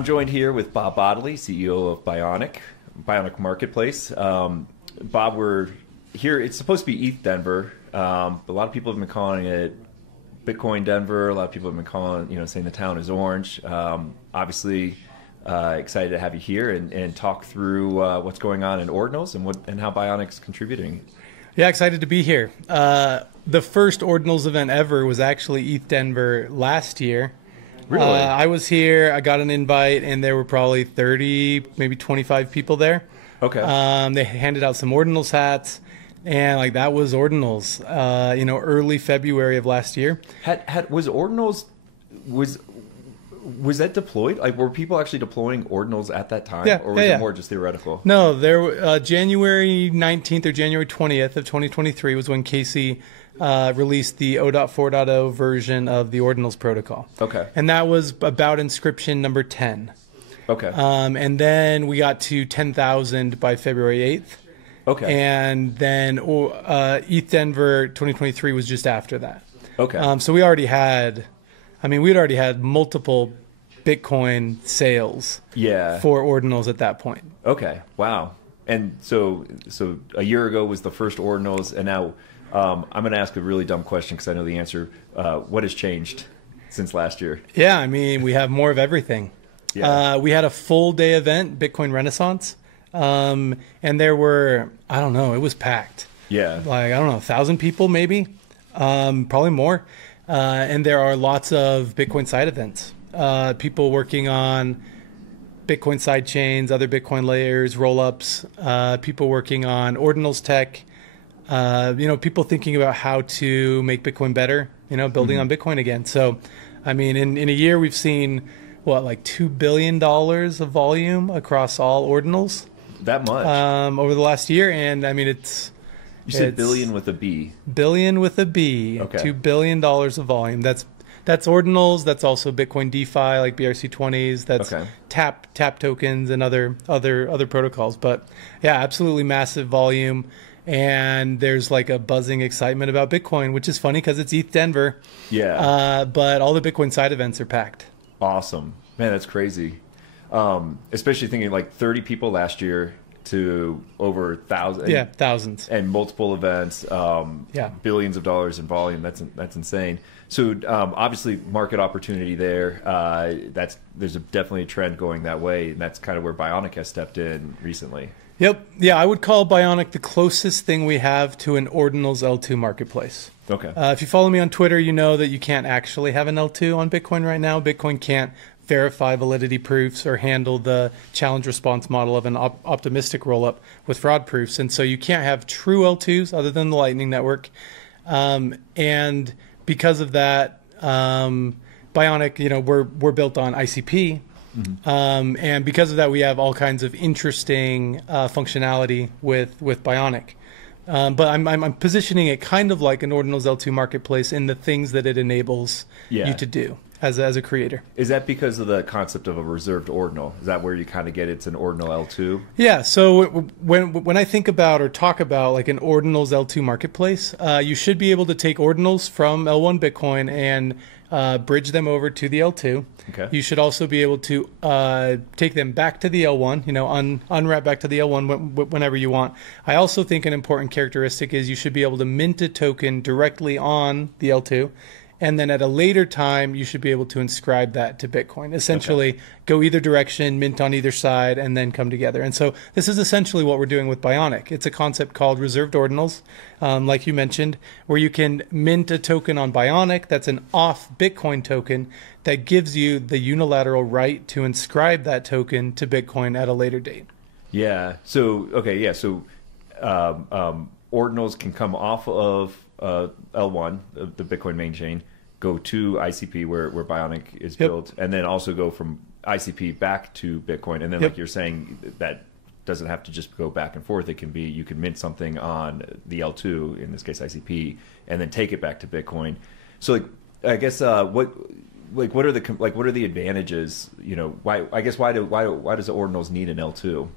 I'm joined here with Bob Bodily, CEO of Bioniq Marketplace. Bob, we're here. It's supposed to be ETH Denver, but a lot of people have been calling it Bitcoin Denver. A lot of people have been calling, saying the town is orange. Obviously, excited to have you here and talk through what's going on in Ordinals and how Bioniq's contributing. Yeah, excited to be here. The first Ordinals event ever was actually ETH Denver last year. Really? I was here, I got an invite, and there were probably 30, maybe 25 people there. Okay. They handed out some Ordinals hats, and that was Ordinals, early February of last year. Was Ordinals, was that deployed? Were people actually deploying Ordinals at that time? Yeah, or was it more just theoretical? No, January 19th or January 20th of 2023 was when Casey released the 0.4.0 version of the Ordinals protocol. Okay. And that was about inscription number 10. Okay. And then we got to 10,000 by February 8th. Okay. And then ETH Denver 2023 was just after that. Okay. So we'd already had multiple Bitcoin sales for Ordinals at that point. Okay. Wow. And so a year ago was the first Ordinals, and now I'm going to ask a really dumb question because I know the answer. What has changed since last year? Yeah, we have more of everything. Yeah. We had a full day event, Bitcoin Renaissance, and there were, it was packed. Yeah. 1,000 people maybe, probably more. And there are lots of Bitcoin side events. People working on Bitcoin side chains, other Bitcoin layers, rollups, people working on Ordinals tech, people thinking about how to make Bitcoin better, building on Bitcoin again. So, in a year we've seen, $2 billion of volume across all Ordinals. That much? Over the last year. And it's... You said billion with a B. Billion with a B. Okay. $2 billion of volume. That's Ordinals. That's also Bitcoin DeFi, like BRC20s. That's tap tokens and other protocols. But yeah, absolutely massive volume. And there's a buzzing excitement about Bitcoin, which is funny because it's ETH Denver. Yeah. But all the Bitcoin side events are packed. Awesome. Man, that's crazy. Especially thinking 30 people last year to over 1,000. Yeah, thousands. And multiple events, billions of dollars in volume. That's insane. So obviously market opportunity there. There's definitely a trend going that way, and that's kind of where Bioniq has stepped in recently. Yep. Yeah, I would call Bioniq the closest thing we have to an Ordinals L2 marketplace. Okay. If you follow me on Twitter, you know that you can't actually have an L2 on Bitcoin right now. Bitcoin can't verify validity proofs or handle the challenge response model of an optimistic rollup with fraud proofs. And so you can't have true L2s other than the Lightning Network. And because of that, Bioniq, we're built on ICP. Mm-hmm. And because of that, we have all kinds of interesting functionality with Bioniq. But I'm positioning it kind of like an Ordinals L2 marketplace in the things that it enables you to do as a creator. Is that because of the concept of a reserved ordinal? Is that where you kind of get it's an ordinal L2? Yeah. So when I think about or talk about an Ordinals L2 marketplace, you should be able to take ordinals from L1 Bitcoin and bridge them over to the L2. Okay. You should also be able to take them back to the L1, unwrap back to the L1 whenever you want. I also think an important characteristic is you should be able to mint a token directly on the L2. And then at a later time, you should be able to inscribe that to Bitcoin. Essentially, go either direction, mint on either side, and then come together. And so this is essentially what we're doing with Bioniq. It's a concept called reserved ordinals, like you mentioned, where you can mint a token on Bioniq that's an off Bitcoin token that gives you the unilateral right to inscribe that token to Bitcoin at a later date. Yeah. So, So ordinals can come off of L1, the Bitcoin main chain, go to ICP where Bioniq is built, and then also go from ICP back to Bitcoin. And then like you're saying, that doesn't have to just go back and forth. It can be, you can mint something on the L2, in this case ICP, and then take it back to Bitcoin. So I guess what are the advantages? Why does the ordinals need an L2?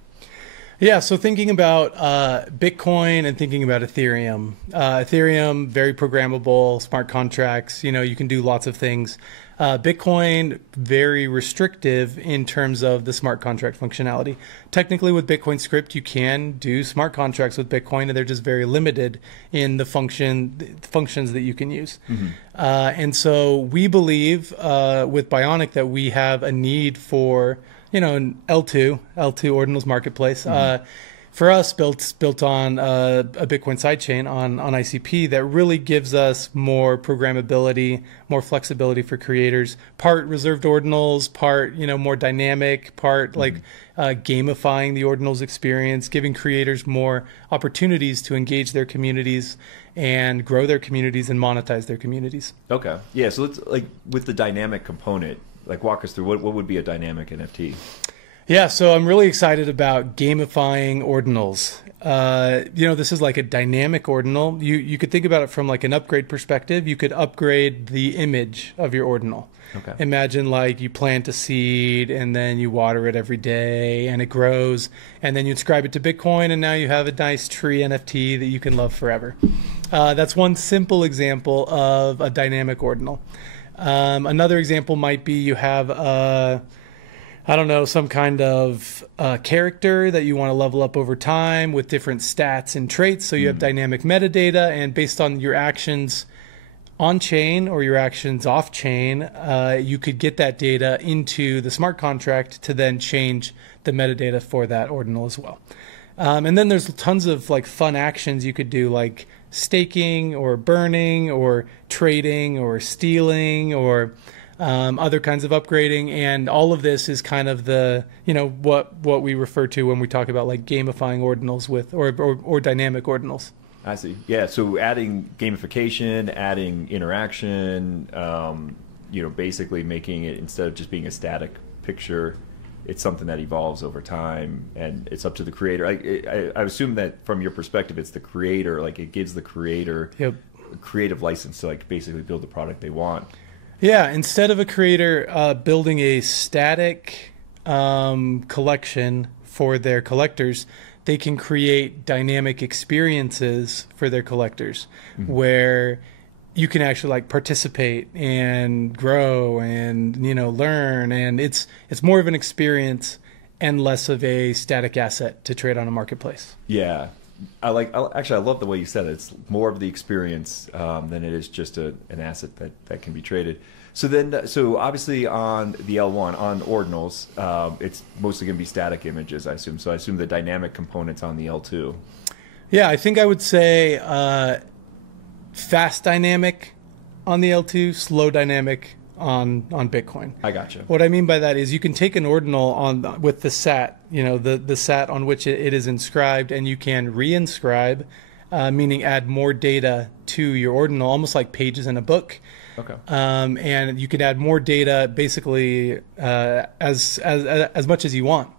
Yeah, so thinking about Bitcoin and thinking about Ethereum. Ethereum, very programmable, smart contracts, you can do lots of things. Bitcoin, very restrictive in terms of the smart contract functionality. Technically, with Bitcoin script, you can do smart contracts with Bitcoin, and they're just very limited in the functions that you can use. And so we believe with Bioniq that we have a need for an L2 Ordinals marketplace. For us, built on a Bitcoin sidechain on ICP that really gives us more programmability, more flexibility for creators. Part reserved ordinals, part more dynamic, part like gamifying the ordinals experience, giving creators more opportunities to engage their communities and grow their communities and monetize their communities. Okay, yeah. So let's with the dynamic component, walk us through what would be a dynamic NFT. Yeah, so I'm really excited about gamifying ordinals. This is like a dynamic ordinal. You could think about it from like an upgrade perspective. You could upgrade the image of your ordinal. Okay. Imagine like you plant a seed and then you water it every day and it grows, and then you inscribe it to Bitcoin, and now you have a nice tree NFT that you can love forever. That's one simple example of a dynamic ordinal. Another example might be you have some kind of character that you want to level up over time with different stats and traits. So you have dynamic metadata, and based on your actions on chain or your actions off chain, you could get that data into the smart contract to then change the metadata for that ordinal as well. And then there's tons of fun actions you could do, like staking or burning or trading or stealing or other kinds of upgrading, and all of this is kind of the what we refer to when we talk about gamifying ordinals or dynamic ordinals. I see. Yeah. So adding gamification, adding interaction, basically making it, instead of just being a static picture, it's something that evolves over time, and it's up to the creator. I assume that from your perspective, it's the creator. It gives the creator a creative license to basically build the product they want. Yeah, instead of a creator building a static collection for their collectors, they can create dynamic experiences for their collectors where you can actually participate and grow and learn, and it's more of an experience and less of a static asset to trade on a marketplace. Yeah. I love the way you said it. It's more of the experience than it is just an asset that can be traded. So obviously on the L1, on ordinals, it's mostly going to be static images, I assume. So I assume the dynamic components on the L2. Yeah, I think I would say fast dynamic on the L2, slow dynamic on Bitcoin. I gotcha. What I mean by that is you can take an ordinal with the SAT, the SAT on which it is inscribed, and you can reinscribe, meaning add more data to your ordinal, almost like pages in a book. Okay. And you can add more data basically as much as you want.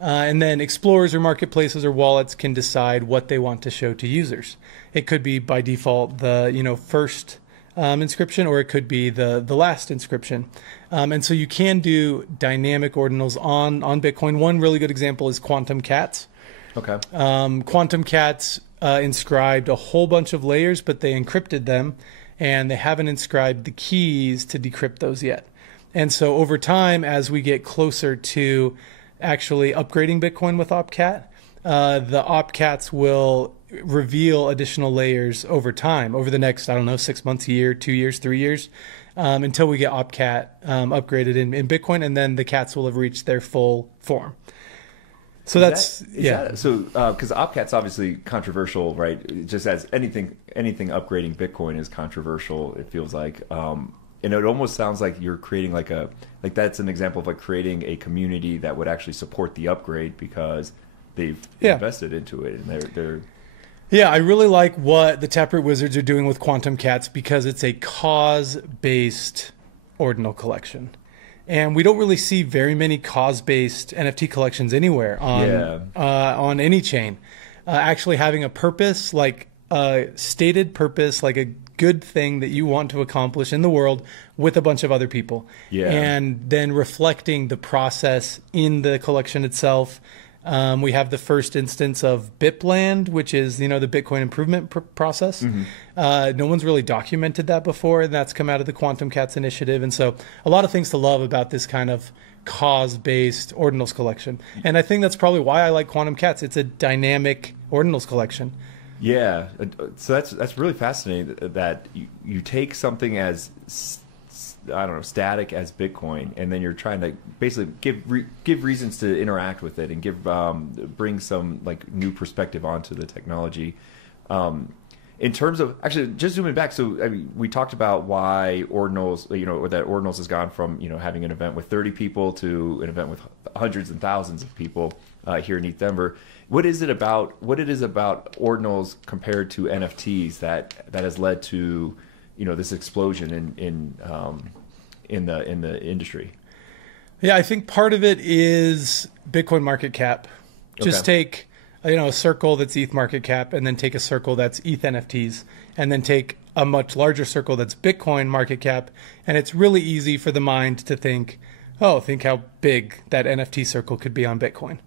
And then explorers or marketplaces or wallets can decide what they want to show to users. It could be by default the first inscription, or it could be the last inscription. And so you can do dynamic ordinals on Bitcoin. One really good example is Quantum Cats. Okay. Quantum Cats inscribed a whole bunch of layers, but they encrypted them, and they haven't inscribed the keys to decrypt those yet. And so over time, as we get closer to actually upgrading Bitcoin with OpCat, the OpCats will reveal additional layers over time, over the next, 6 months, a year, 2 years, 3 years, until we get OpCat upgraded in Bitcoin, and then the cats will have reached their full form. So because OpCat's obviously controversial, right? Just as anything upgrading Bitcoin is controversial, it feels like. And it almost sounds like you're creating that's an example of creating a community that would actually support the upgrade because they've invested into it, and they're. Yeah, I really like what the Taproot Wizards are doing with Quantum Cats because it's a cause-based ordinal collection. And we don't really see very many cause-based NFT collections anywhere on any chain. Actually having a purpose, a stated purpose, like a good thing that you want to accomplish in the world with a bunch of other people. Yeah. And then reflecting the process in the collection itself, We have the first instance of BitBland, which is, the Bitcoin improvement process. No one's really documented that before, and that's come out of the Quantum Cats initiative. And so a lot of things to love about this kind of cause-based ordinals collection. And I think that's probably why I like Quantum Cats. It's a dynamic ordinals collection. Yeah, so that's really fascinating that you take something as I don't know, static as Bitcoin, and then you're trying to basically give reasons to interact with it and bring some like new perspective onto the technology. In terms of actually just zooming back, so I mean, we talked about why ordinals, or that ordinals has gone from having an event with 30 people to an event with hundreds and thousands of people here in East Denver. What is it about ordinals compared to NFTs that has led to this explosion in the industry? Yeah, I think part of it is Bitcoin market cap. Just take a circle that's ETH market cap, and then take a circle that's ETH NFTs, and then take a much larger circle that's Bitcoin market cap, and it's really easy for the mind to think, think how big that NFT circle could be on Bitcoin.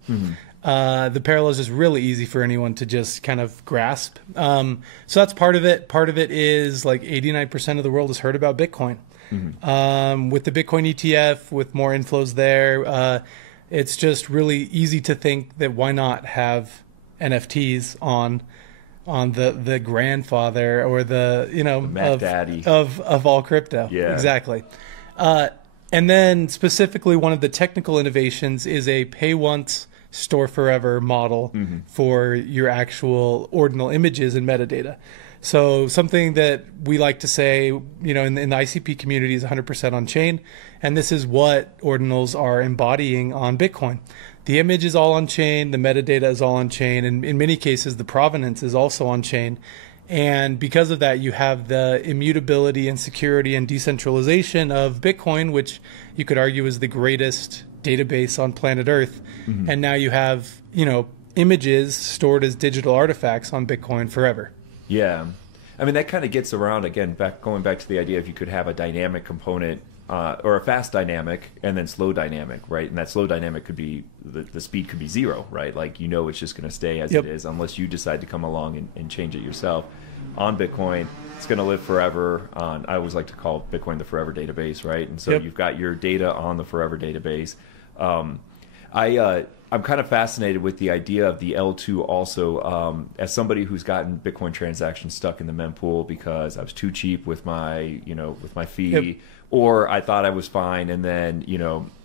The parallels is really easy for anyone to just kind of grasp. So that's part of it. Part of it is like 89% of the world has heard about Bitcoin. With the Bitcoin ETF, with more inflows there, it's just really easy to think that why not have NFTs on the grandfather or the Mac Daddy of all crypto. Yeah, exactly. And then specifically, one of the technical innovations is a pay once, store forever model for your actual ordinal images and metadata. So something that we like to say, in the ICP community is 100% on chain. And this is what ordinals are embodying on Bitcoin. The image is all on chain. The metadata is all on chain. And in many cases, the provenance is also on chain. And because of that, you have the immutability and security and decentralization of Bitcoin, which you could argue is the greatest database on planet Earth. And now you have, images stored as digital artifacts on Bitcoin forever. Yeah. I mean, that kind of gets around, again, going back to the idea if you could have a dynamic component or a fast dynamic and then slow dynamic, right? And that slow dynamic could be, the speed could be zero, right? Like, it's just going to stay as it is unless you decide to come along and change it yourself. On Bitcoin, it's going to live forever. I always like to call Bitcoin the forever database, right? And so you've got your data on the forever database. I'm kind of fascinated with the idea of the L2 also, as somebody who's gotten Bitcoin transactions stuck in the mempool because I was too cheap with my, with my fee, or I thought I was fine, and then,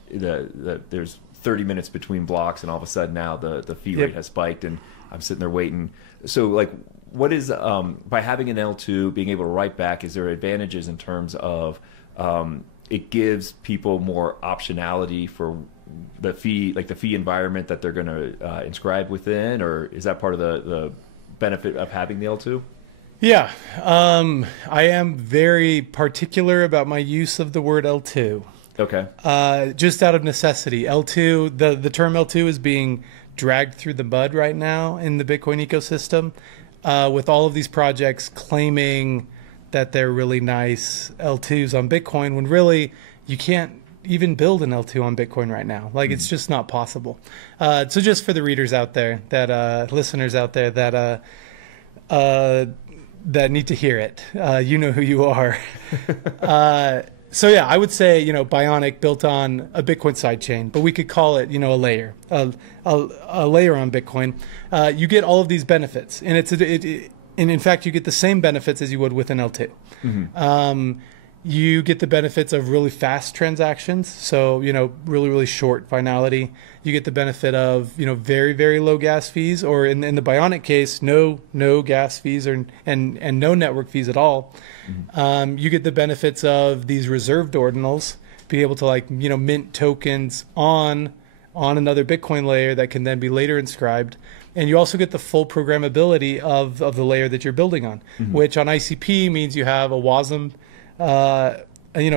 there's 30 minutes between blocks, and all of a sudden now the fee rate has spiked, and I'm sitting there waiting. So, like, what is, by having an L2, being able to write back, is there advantages in terms of it gives people more optionality for the fee, like the fee environment that they're going to inscribe within, or is that part of the benefit of having the L2? Yeah, I am very particular about my use of the word L2. Okay. Just out of necessity. L2, the term L2 is being dragged through the mud right now in the Bitcoin ecosystem, with all of these projects claiming that they're really nice L2s on Bitcoin, when really you can't even build an L2 on Bitcoin right now. Like, it's just not possible. So just for the readers out there, that listeners out there that need to hear it, you know who you are. So yeah, I would say, Bioniq built on a Bitcoin sidechain, but we could call it, a layer, a layer on Bitcoin. You get all of these benefits, and and in fact, you get the same benefits as you would with an L2. You get the benefits of really fast transactions, so really, really short finality. You get the benefit of very, very low gas fees, or in the Bioniq case, no gas fees and no network fees at all. You get the benefits of these reserved ordinals, be able to mint tokens on another Bitcoin layer that can then be later inscribed. And you also get the full programmability of the layer that you're building on, which on ICP means you have a WASM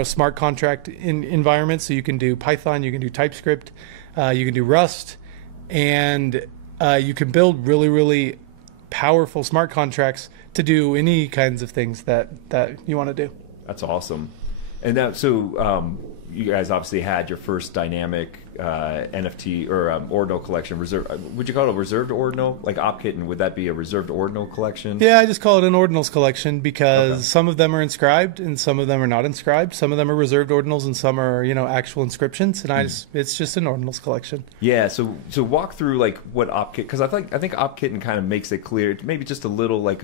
smart contract environment, so you can do Python, you can do TypeScript, you can do Rust, and you can build really, really powerful smart contracts to do any kinds of things that you want to do. That's awesome. And now, so you guys obviously had your first dynamic NFT or ordinal collection. Would you call it a reserved ordinal? Like OpKitten, would that be a reserved ordinal collection? Yeah, I just call it an ordinals collection because some of them are inscribed and some of them are not inscribed. Some of them are reserved ordinals and some are, actual inscriptions. And it's just an ordinals collection. Yeah. So walk through like what OpKitten, because I think OpKitten kind of makes it clear. Maybe just a little like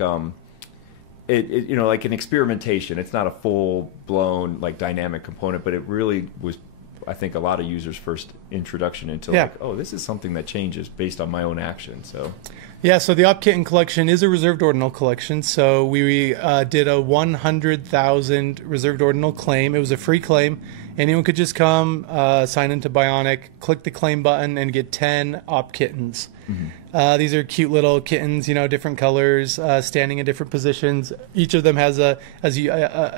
like an experimentation. It's not a full blown like dynamic component, but it really was, I think, a lot of users' first introduction into like, oh, this is something that changes based on my own action. So so the OpKitten collection is a reserved ordinal collection. So we did a 100,000 reserved ordinal claim. It was a free claim. Anyone could just come, sign into Bioniq, click the claim button, and get 10 OpKittens. These are cute little kittens, different colors, standing in different positions. Each of them has a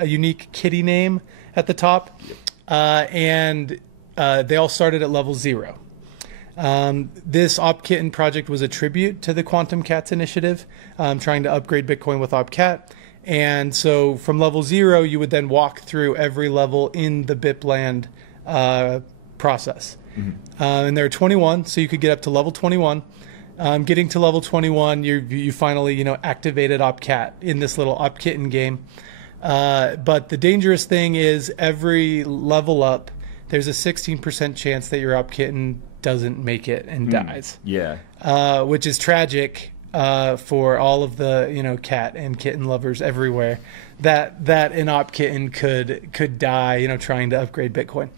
unique kitty name at the top, and they all started at level 0. This OpKitten project was a tribute to the Quantum Cats initiative, trying to upgrade Bitcoin with OpCat. And so from level 0, you would then walk through every level in the BitLand process. And there are 21, so you could get up to level 21. Getting to level 21, you finally activated OpCat in this little OpKitten game. But the dangerous thing is every level up, there's a 16% chance that your OpKitten doesn't make it and dies. Yeah. Which is tragic for all of the cat and kitten lovers everywhere. That an OpKitten could die trying to upgrade Bitcoin.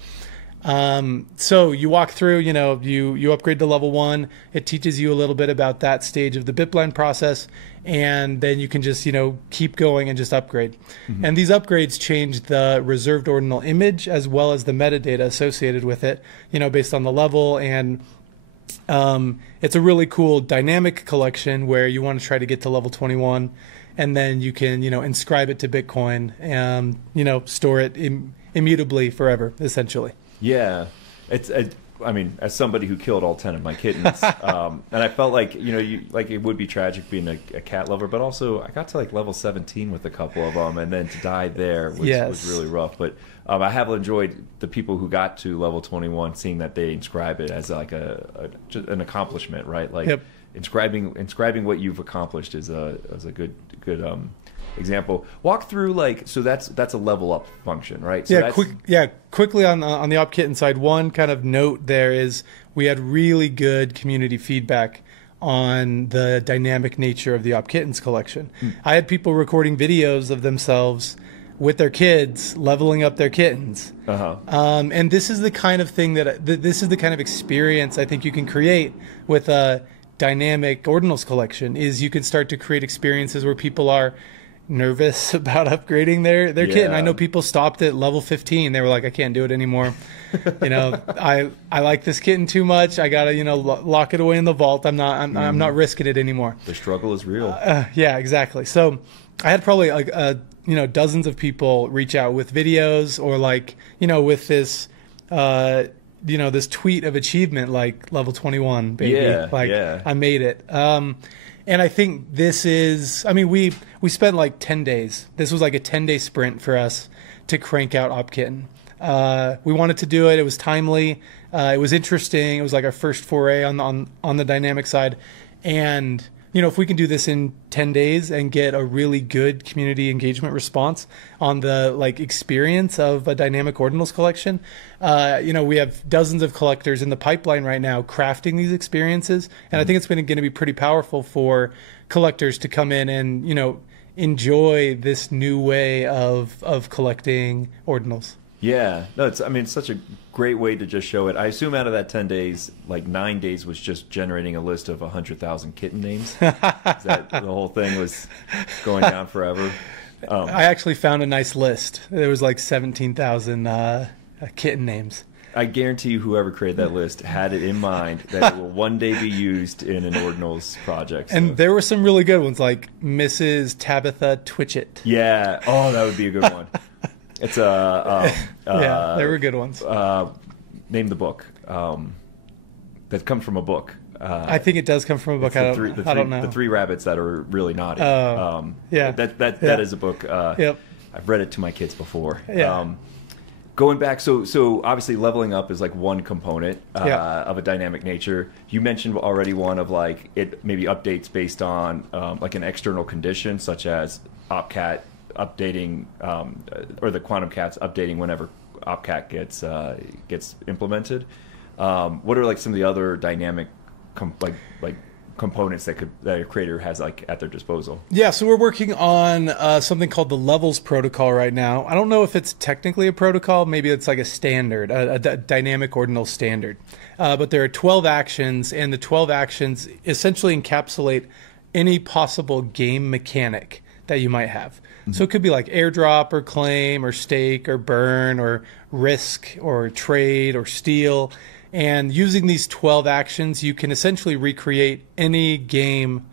So you walk through, you upgrade to level 1. It teaches you a little bit about that stage of the BitLand process, and then you can just, keep going and just upgrade. And these upgrades change the reserved ordinal image as well as the metadata associated with it, based on the level. And it's a really cool dynamic collection where you want to try to get to level 21, and then you can, inscribe it to Bitcoin and, store it immutably forever, essentially. Yeah, I mean, as somebody who killed all 10 of my kittens, and I felt like it would be tragic being a cat lover, but also I got to like level 17 with a couple of them, and then to die there was really rough. But I have enjoyed the people who got to level 21, seeing that they inscribe it as like an accomplishment, right? Like inscribing what you've accomplished is a good example. Walk through so that's a level up function, right? So quickly on the OpKitten side, one kind of note there is we had really good community feedback on the dynamic nature of the OpKittens collection. I had people recording videos of themselves with their kids leveling up their kittens. And this is the kind of thing this is the kind of experience I think you can create with a dynamic ordinals collection. Is you can start to create experiences where people are nervous about upgrading their kitten. I know people stopped at level 15. They were like, I can't do it anymore. I like this kitten too much. I gotta lock it away in the vault. I'm not risking it anymore. The struggle is real. Yeah, exactly. So I had probably dozens of people reach out with videos or with this this tweet of achievement like level 21, baby. I made it. And I think this is, we spent like 10 days. This was like a 10-day sprint for us to crank out OpKitten. We wanted to do it. It was timely. It was interesting. It was like our first foray on the dynamic side. And, if we can do this in 10 days and get a really good community engagement response on the experience of a dynamic ordinals collection, we have dozens of collectors in the pipeline right now crafting these experiences. And I think it's going to be pretty powerful for collectors to come in and, enjoy this new way of collecting ordinals. Yeah, no, it's such a great way to just show it. I assume out of that 10 days, 9 days was just generating a list of 100,000 kitten names. That the whole thing was going down forever. I actually found a nice list. There was 17,000 kitten names. I guarantee you whoever created that list had it in mind that it will one day be used in an ordinals project. So. And there were some really good ones, like Mrs. Tabitha Twitchett. Yeah. Oh, that would be a good one. It's yeah, there were good ones. Name the book. That comes from a book. I think it does come from a book. I don't know. The Three Rabbits That Are Really Naughty. Yeah. That is a book. Yep. I've read it to my kids before. Yeah. Going back, so obviously leveling up is like one component Yeah. of a dynamic nature. You mentioned already one of like it maybe updates based on like an external condition, such as opcat updating or the quantum cats updating whenever opcat gets implemented. What are like some of the other dynamic like components that a creator has like at their disposal? Yeah, so we're working on something called the Levels protocol right now. I don't know if it's technically a protocol. Maybe it's like a standard, a dynamic ordinal standard. But there are 12 actions, and the 12 actions essentially encapsulate any possible game mechanic that you might have. Mm-hmm. So it could be like airdrop or claim or stake or burn or risk or trade or steal. And using these 12 actions, you can essentially recreate any game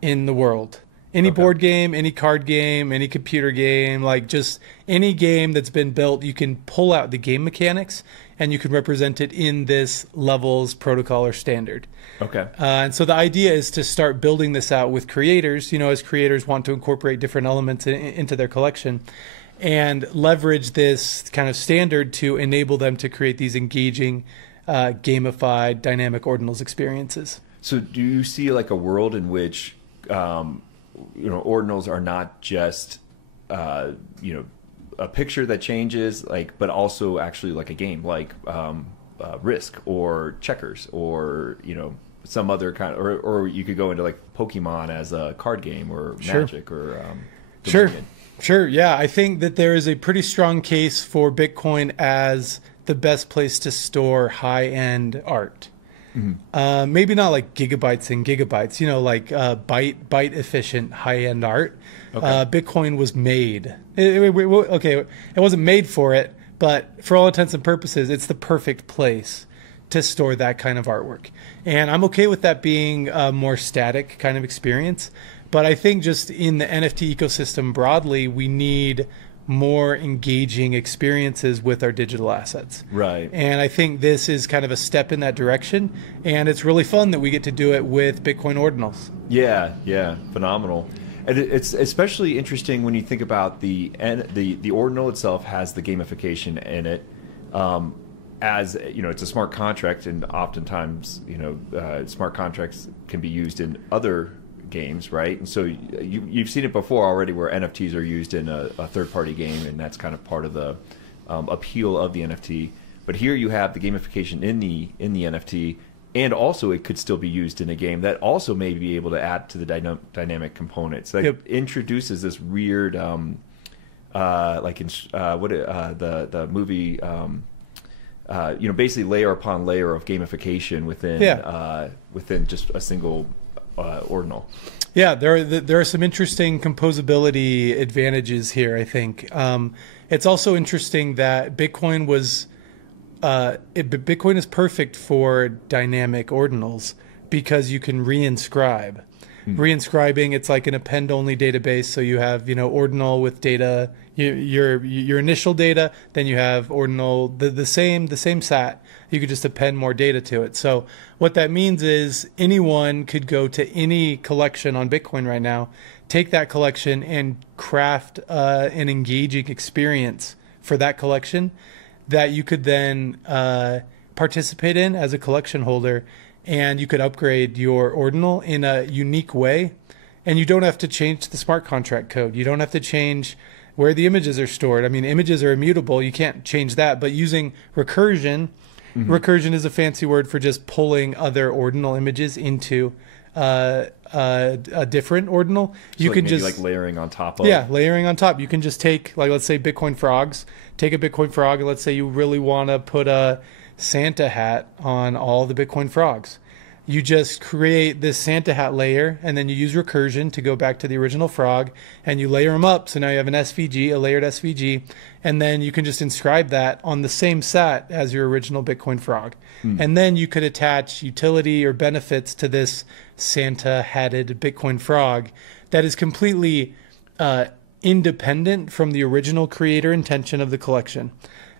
in the world. Any board game, any card game, any computer game, like just any game that's been built, you can pull out the game mechanics and you can represent it in this Levels protocol or standard. Okay. And so the idea is to start building this out with creators, you know, as creators want to incorporate different elements into their collection and leverage this kind of standard to enable them to create these engaging gamified dynamic ordinals experiences. So do you see like a world in which ordinals are not just a picture that changes, like, but also actually like a game, like Risk or Checkers or some other kind, or you could go into like Pokemon as a card game or Magic or Dominion. Sure. Yeah, I think that there is a pretty strong case for Bitcoin as the best place to store high-end art. Mm-hmm. Maybe not like gigabytes and gigabytes, like byte efficient high-end art. Okay. Bitcoin was made. It wasn't made for it, but for all intents and purposes, it's the perfect place to store that kind of artwork. And I'm okay with that being a more static kind of experience. But I think just in the NFT ecosystem broadly, we need more engaging experiences with our digital assets. Right. And I think this is kind of a step in that direction. And it's really fun that we get to do it with Bitcoin Ordinals. Yeah, phenomenal. And it's especially interesting when you think about the ordinal itself has the gamification in it. As it's a smart contract, and oftentimes smart contracts can be used in other games, right? And so you've seen it before already, where NFTs are used in a third-party game, and that's kind of part of the appeal of the NFT. But here you have the gamification in the NFT, and also it could still be used in a game that also may be able to add to the dynamic components. Like, it introduces this weird, the movie. Basically layer upon layer of gamification within just a single ordinal. Yeah, there are some interesting composability advantages here, I think. It's also interesting that Bitcoin is perfect for dynamic ordinals because you can reinscribe. Reinscribing, it's like an append-only database, so you have ordinal with data, your initial data, then you have ordinal the same sat. You could just append more data to it. So what that means is anyone could go to any collection on Bitcoin right now, take that collection and craft an engaging experience for that collection that you could then participate in as a collection holder. And you could upgrade your ordinal in a unique way. And you don't have to change the smart contract code. You don't have to change where the images are stored. I mean, images are immutable. You can't change that. But using recursion, recursion is a fancy word for just pulling other ordinal images into a different ordinal. So you can just like layering on top of. Yeah, layering on top. You can just take, like, let's say Bitcoin frogs. Take a Bitcoin frog, and let's say you really want to put a Santa hat on all the Bitcoin frogs. You just create this Santa hat layer, and then you use recursion to go back to the original frog, and you layer them up. So now you have an SVG, a layered SVG, and then you can just inscribe that on the same sat as your original Bitcoin frog. And then you could attach utility or benefits to this Santa hatted Bitcoin frog that is completely independent from the original creator intention of the collection.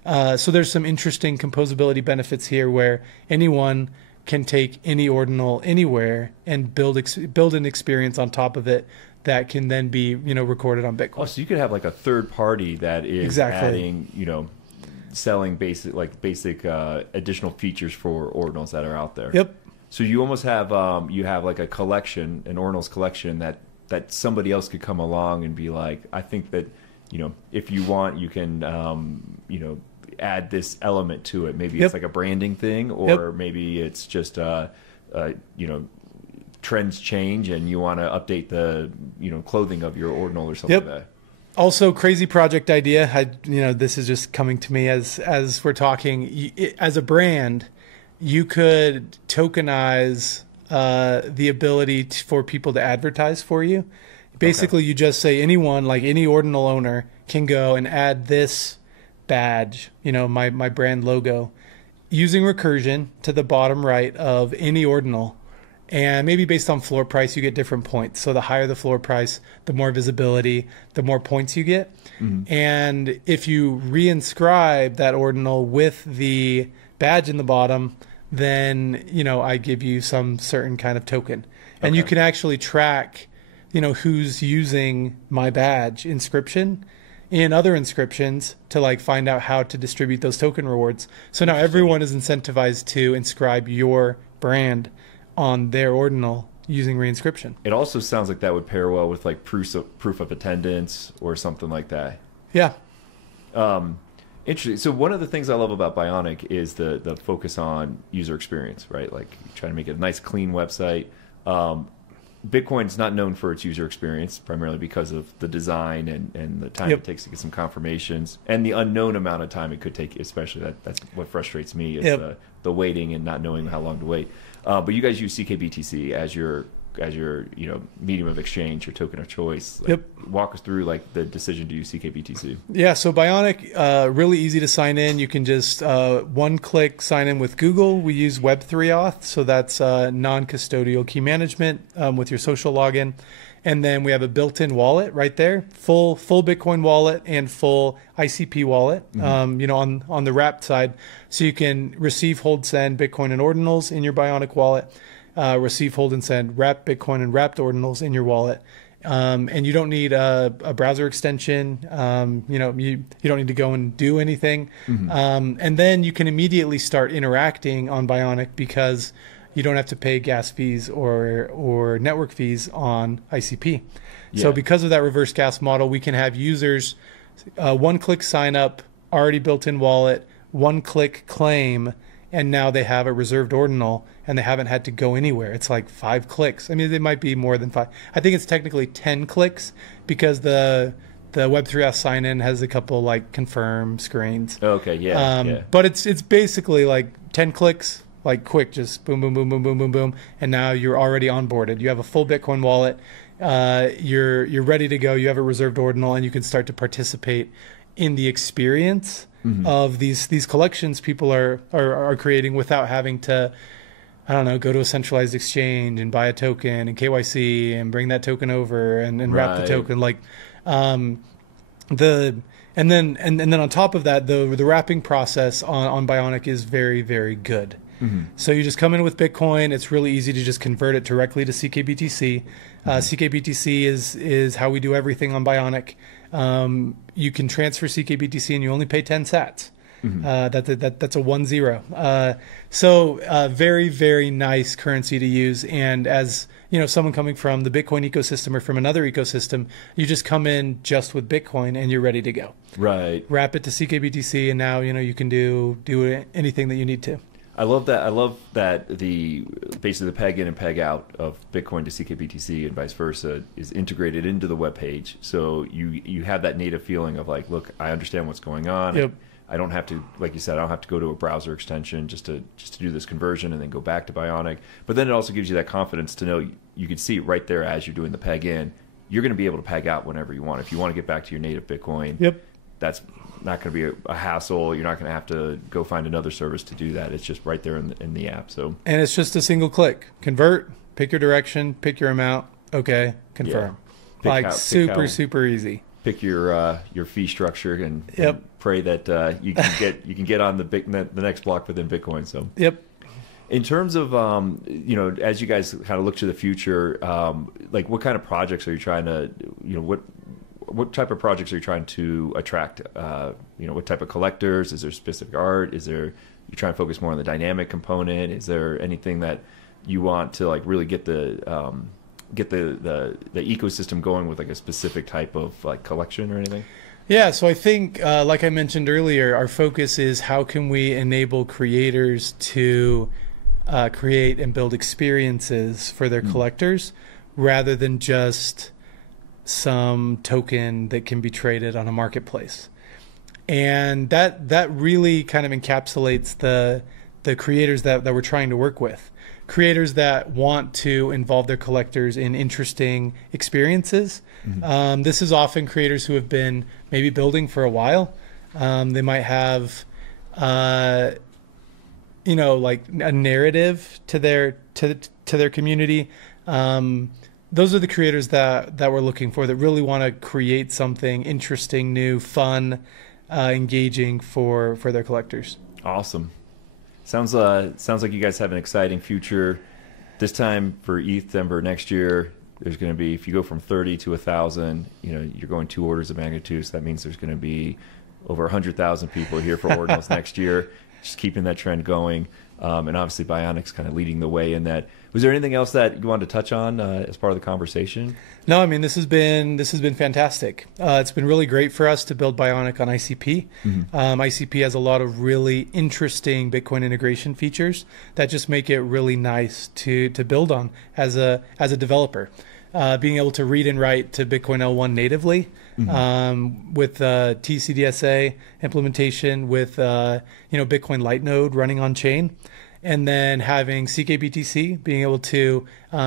So there's some interesting composability benefits here where anyone can take any ordinal anywhere and build an experience on top of it that can then be recorded on Bitcoin. Oh, so you could have like a third party that is adding selling basic additional features for ordinals that are out there. Yep. So you almost have you have like a collection, an ordinals collection that somebody else could come along and be like, I think that, you know, if you want, you can you know, add this element to it. Maybe it's like a branding thing, or maybe it's just you know, trends change and you want to update the, you know, clothing of your ordinal or something like that. Also, crazy project idea. You know, this is just coming to me as we're talking. As a brand, you could tokenize the ability for people to advertise for you. Basically, you just say anyone, like any ordinal owner, can go and add this badge, you know, my brand logo, using recursion to the bottom right of any ordinal. And maybe based on floor price, you get different points. So the higher the floor price, the more visibility, the more points you get. And if you reinscribe that ordinal with the badge in the bottom, then, you know, I give you some certain kind of token. And you can actually track, you know, who's using my badge inscription in other inscriptions to like find out how to distribute those token rewards. So now everyone is incentivized to inscribe your brand on their ordinal using reinscription. It also sounds like that would pair well with like proof of attendance or something like that. Yeah. Interesting. So one of the things I love about Bioniq is the focus on user experience, right? Like trying to make it a nice, clean website. Bitcoin's not known for its user experience, primarily because of the design and the time it takes to get some confirmations and the unknown amount of time it could take, especially that's what frustrates me is the waiting and not knowing how long to wait. But you guys use CKBTC as your you know, medium of exchange, your token of choice. Like, walk us through like the decision to use CKBTC. Yeah, so Bioniq, really easy to sign in. You can just one-click sign in with Google. We use Web3 auth, so that's non-custodial key management with your social login. And then we have a built-in wallet right there, full Bitcoin wallet and full ICP wallet, you know, on the wrapped side. So you can receive, hold, send Bitcoin and ordinals in your Bioniq wallet. Receive, hold, and send wrapped Bitcoin and wrapped ordinals in your wallet. And you don't need a browser extension. You know, you don't need to go and do anything. And then you can immediately start interacting on Bioniq because you don't have to pay gas fees or network fees on ICP. So because of that reverse gas model, we can have users one-click sign up, already built-in wallet, one-click claim, and now they have a reserved ordinal and they haven't had to go anywhere. It's like 5 clicks. I mean, they might be more than 5. I think it's technically 10 clicks because the Web3 sign-in has a couple like confirm screens. Okay, But it's basically like 10 clicks, like quick, just boom, boom, boom, boom, boom, boom, boom, and now you're already onboarded. You have a full Bitcoin wallet. You're ready to go. You have a reserved ordinal, and you can start to participate in the experience of these collections people are creating without having to, I don't know, go to a centralized exchange and buy a token and KYC and bring that token over and wrap the token. Like and then on top of that, the wrapping process on Bioniq is very, very good. So you just come in with Bitcoin. It's really easy to just convert it directly to CKBTC. CKBTC is how we do everything on Bioniq. You can transfer CKBTC and you only pay 10 sats. That's a 1-0. So very, very nice currency to use. And as you know, someone coming from the Bitcoin ecosystem or from another ecosystem, you just come in just with Bitcoin and you're ready to go. Right. Wrap it to CKBTC, and now you know you can do anything that you need to. I love that. I love that basically the peg in and peg out of Bitcoin to CKBTC and vice versa is integrated into the web page. So you have that native feeling of like, look, I understand what's going on. I don't have to, like you said, I don't have to go to a browser extension just to do this conversion and then go back to Bioniq. But then it also gives you that confidence to know you can see right there as you're doing the peg in, you're going to be able to peg out whenever you want. If you want to get back to your native Bitcoin, that's not going to be a hassle. You're not going to have to go find another service to do that. It's just right there in the app. So, and it's just a single click. Convert, pick your direction, pick your amount. Okay, confirm. Super easy. Pick your fee structure and pray that you can get on the next block within Bitcoin. So in terms of you know, as you guys kind of look to the future, like what kind of projects are you trying to, you know, what type of projects are you trying to attract? What type of collectors? Is there specific art? Is there, you trying to focus more on the dynamic component? Is there anything that you want to like really get the ecosystem going with like a specific type of like collection or anything? Yeah, so I think, like I mentioned earlier, our focus is how can we enable creators to create and build experiences for their collectors rather than just some token that can be traded on a marketplace. And that really kind of encapsulates the creators that we're trying to work with. Creators that want to involve their collectors in interesting experiences. This is often creators who have been maybe building for a while. They might have, like a narrative to their community. Those are the creators that we're looking for, that really want to create something interesting, new, fun, engaging for their collectors. Awesome. Sounds like you guys have an exciting future. This time for ETH Denver next year, there's going to be, if you go from 30 to 1,000, you're going 2 orders of magnitude. So that means there's going to be over 100,000 people here for Ordinals next year. Just keeping that trend going. And obviously Bioniq's kind of leading the way in that. Was there anything else that you wanted to touch on as part of the conversation? No, I mean, this has been fantastic. It's been really great for us to build Bioniq on ICP. ICP has a lot of really interesting Bitcoin integration features that just make it really nice to build on as a developer. Being able to read and write to Bitcoin L1 natively, with TCDSA implementation, with Bitcoin Light Node running on chain, and then having CKBTC being able to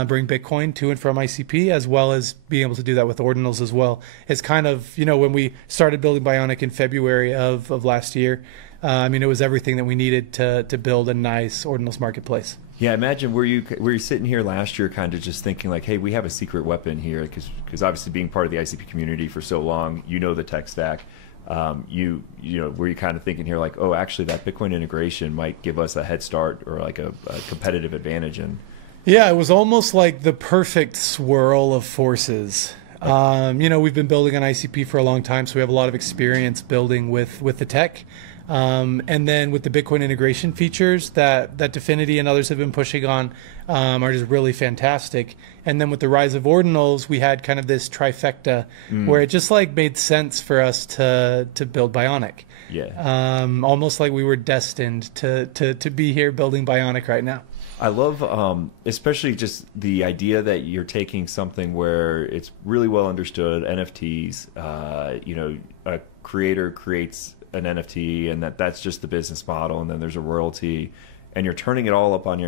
bring Bitcoin to and from ICP, as well as being able to do that with Ordinals as well. It's kind of, when we started building Bioniq in February of last year, it was everything that we needed to build a nice Ordinals marketplace. Yeah, imagine were you sitting here last year kind of just thinking like, hey, we have a secret weapon here, because obviously being part of the ICP community for so long, the tech stack. Were you kind of thinking here like, oh, actually that Bitcoin integration might give us a head start or like a competitive advantage? And yeah, it was almost like the perfect swirl of forces. We've been building on ICP for a long time, so we have a lot of experience building with the tech. And then with the Bitcoin integration features that DFINITY and others have been pushing on are just really fantastic. And then with the rise of Ordinals, we had kind of this trifecta where it just like made sense for us to build Bioniq. Yeah. Almost like we were destined to be here building Bioniq right now. I love, especially just the idea that you're taking something where it's really well understood, NFTs, a creator creates an NFT and that's just the business model, and then there's a royalty, and you're turning it all up on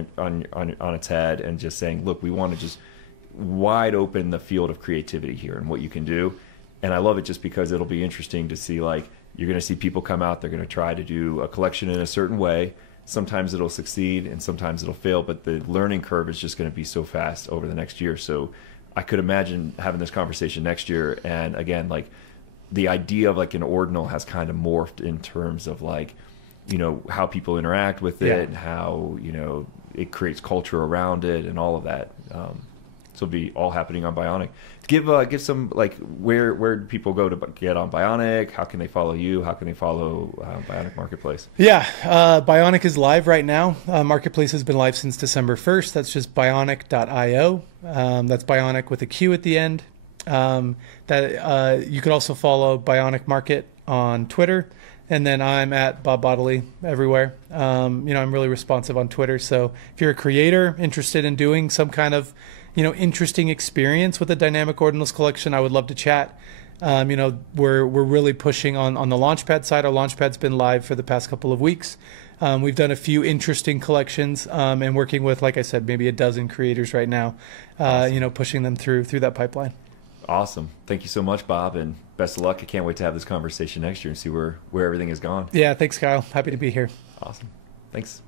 its head and just saying, look, we want to just wide open the field of creativity here and what you can do. And I love it just because it'll be interesting to see, like, you're going to see people come out, they're going to try to do a collection in a certain way. Sometimes it'll succeed and sometimes it'll fail, but the learning curve is just going to be so fast over the next year. So I could imagine having this conversation next year, and again, like, the idea of like an ordinal has kind of morphed in terms of like, how people interact with it, and how, it creates culture around it and all of that. So it'll be all happening on Bioniq. Give some, like, where do people go to get on Bioniq? How can they follow you? How can they follow Bioniq Marketplace? Yeah, Bioniq is live right now. Marketplace has been live since December 1st. That's just bioniq.io. That's Bioniq with a Q at the end. You could also follow Bioniq Market on Twitter, and then I'm at Bob Bodily everywhere. I'm really responsive on Twitter, so if you're a creator interested in doing some kind of interesting experience with a dynamic Ordinals collection, I would love to chat. We're really pushing on the Launchpad side. Our Launchpad's been live for the past couple of weeks. We've done a few interesting collections, and working with, like I said, maybe a dozen creators right now. Awesome. Pushing them through that pipeline. Awesome. Thank you so much, Bob, and best of luck. I can't wait to have this conversation next year and see where everything has gone. Yeah, thanks, Kyle. Happy to be here. Awesome. Thanks.